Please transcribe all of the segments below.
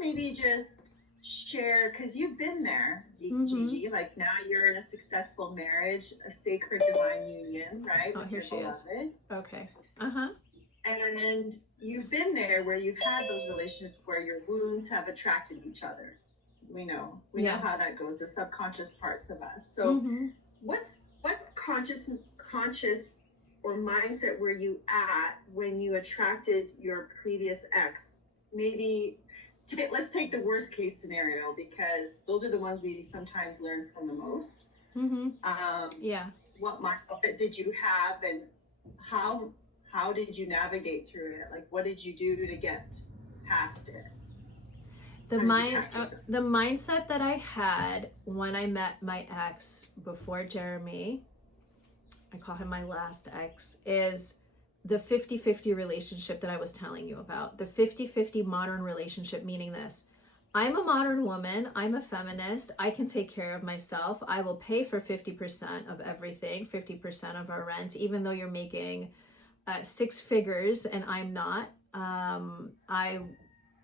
maybe just share, because you've been there, Mm-hmm. Gigi, like now you're in a successful marriage, a sacred divine union, right? Oh, With here your she is. beloved. Okay. Uh-huh. And you've been there where you've had those relationships where your wounds have attracted each other. We know how Yes. that goes, the subconscious parts of us. So Mm-hmm. what conscious or mindset were you at when you attracted your previous ex? Maybe let's take the worst case scenario, because those are the ones we sometimes learn from the most. Mm-hmm. Yeah. What mindset did you have, and how did you navigate through it? Like, what did you do to get past it? The mindset that I had when I met my ex before Jeremy, I call him my last ex, is the 50-50 relationship that I was telling you about. The 50-50 modern relationship, meaning this: I'm a modern woman, I'm a feminist, I can take care of myself, I will pay for 50% of everything, 50% of our rent, even though you're making 6 figures and I'm not.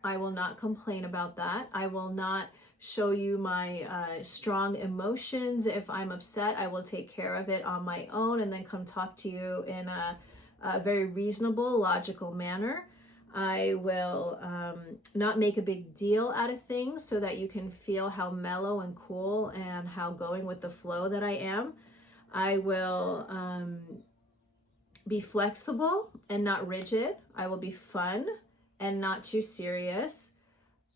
I will not complain about that. I will not show you my strong emotions. If I'm upset, I will take care of it on my own and then come talk to you in a very reasonable, logical manner. I will not make a big deal out of things so that you can feel how mellow and cool and how going with the flow that I am. I will be flexible and not rigid. I will be fun and not too serious.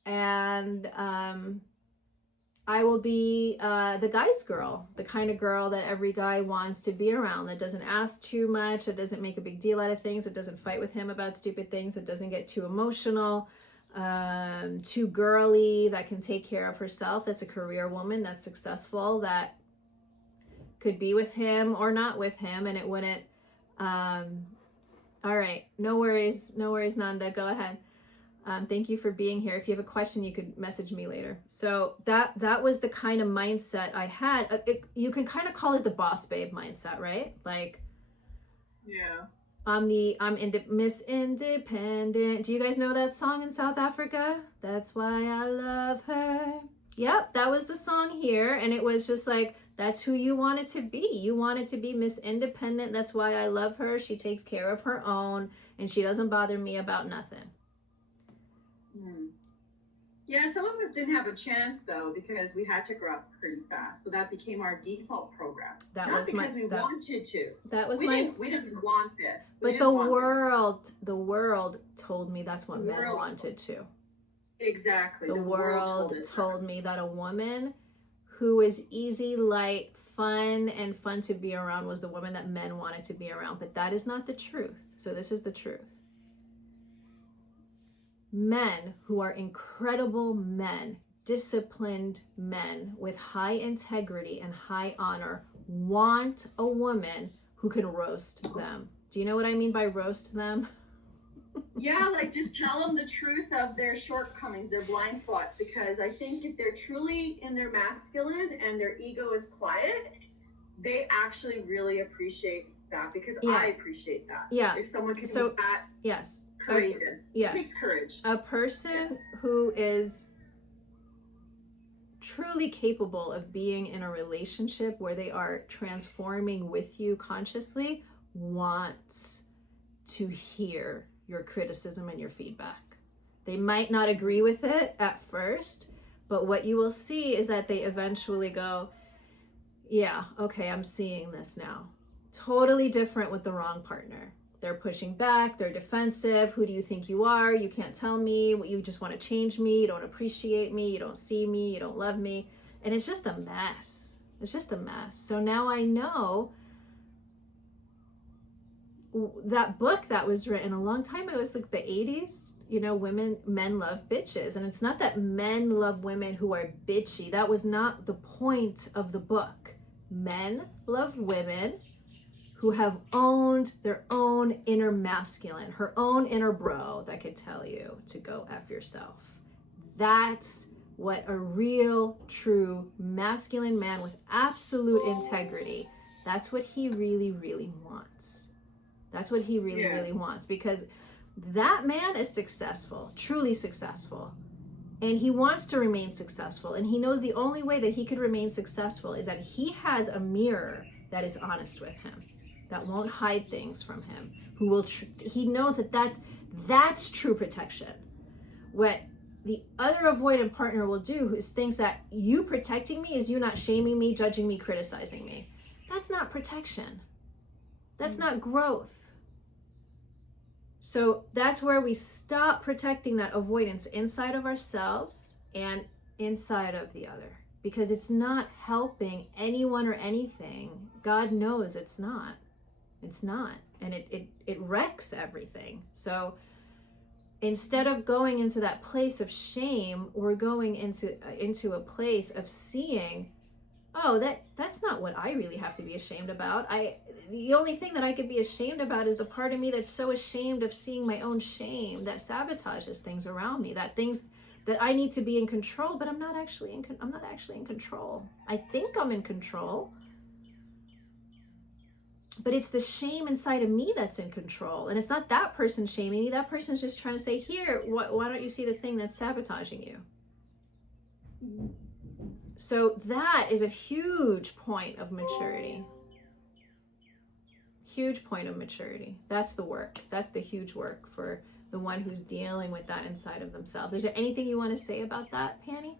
And I will be the guy's girl, the kind of girl that every guy wants to be around, that doesn't ask too much, that doesn't make a big deal out of things, that doesn't fight with him about stupid things, that doesn't get too emotional, too girly, that can take care of herself, that's a career woman, that's successful, that could be with him or not with him, and it wouldn't. All right, no worries, Nanda, go ahead. Thank you for being here. If you have a question, you could message me later. So that was the kind of mindset I had. You can kind of call it the boss babe mindset, right? Like, yeah, I'm Miss Independent. Do you guys know that song in South Africa? That's why I love her. Yep, that was the song here, and it was just like, that's who you wanted to be. You wanted to be Miss Independent. That's why I love her. She takes care of her own, and she doesn't bother me about nothing. Yeah, some of us didn't have a chance though, because we had to grow up pretty fast. So that became our default program. Not because we wanted to. We didn't want this. But the world told me that's what men wanted to. Exactly. The world told me that a woman who is easy, light, fun, and fun to be around was the woman that men wanted to be around. But that is not the truth. So this is the truth. Men who are incredible men, disciplined men with high integrity and high honor want a woman who can roast them. Do you know what I mean by roast them? Yeah, like just tell them the truth of their shortcomings, their blind spots, because I think if they're truly in their masculine and their ego is quiet, they actually really appreciate that, because I appreciate that. Yeah. If someone can be that courageous. Yes. It takes courage. A person who is truly capable of being in a relationship where they are transforming with you consciously wants to hear your criticism and your feedback. They might not agree with it at first, but what you will see is that they eventually go, yeah, okay, I'm seeing this now. Totally different with the wrong partner. They're pushing back, they're defensive. Who do you think you are? You can't tell me. You just want to change me. You don't appreciate me. You don't see me. You don't love me. And it's just a mess. It's just a mess. So now I know that book that was written a long time ago, it was like the 80s, men love bitches. And it's not that men love women who are bitchy. That was not the point of the book. Men love women who have owned their own inner masculine, her own inner bro that could tell you to go F yourself. That's what a real, true, masculine man with absolute integrity, that's what he really, really wants. That's what he really, really wants, because that man is successful, truly successful. And he wants to remain successful. And he knows the only way that he could remain successful is that he has a mirror that is honest with him, that won't hide things from him, who will, he knows that that's true protection. What the other avoidant partner will do is thinks that you protecting me is you not shaming me, judging me, criticizing me. That's not protection. That's not growth. So that's where we stop protecting that avoidance inside of ourselves and inside of the other, because it's not helping anyone or anything. God knows it's not. It's not. And it wrecks everything. So instead of going into that place of shame, we're going into a place of seeing, oh, that's not what I really have to be ashamed about. The only thing that I could be ashamed about is the part of me that's so ashamed of seeing my own shame that sabotages things around me, that things that I need to be in control, but I'm not actually in control. I think I'm in control, but it's the shame inside of me that's in control. And it's not that person shaming me. That person's just trying to say, here, why don't you see the thing that's sabotaging you? So that is a huge point of maturity. Huge point of maturity. That's the work. That's the huge work for the one who's dealing with that inside of themselves. Is there anything you want to say about that, Penny?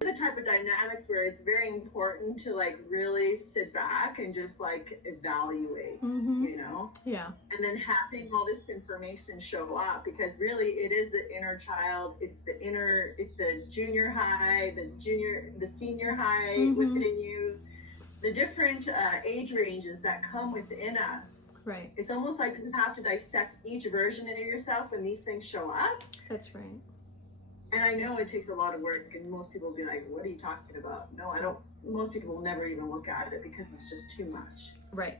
The type of dynamics where it's very important to like really sit back and just like evaluate, you know? Yeah. And then having all this information show up, because really it is the inner child, it's the junior high, the senior high within you, the different age ranges that come within us. Right. It's almost like you have to dissect each version of yourself when these things show up. That's right. And I know it takes a lot of work, and most people will be like, what are you talking about? No, I don't. Most people will never even look at it because it's just too much. Right.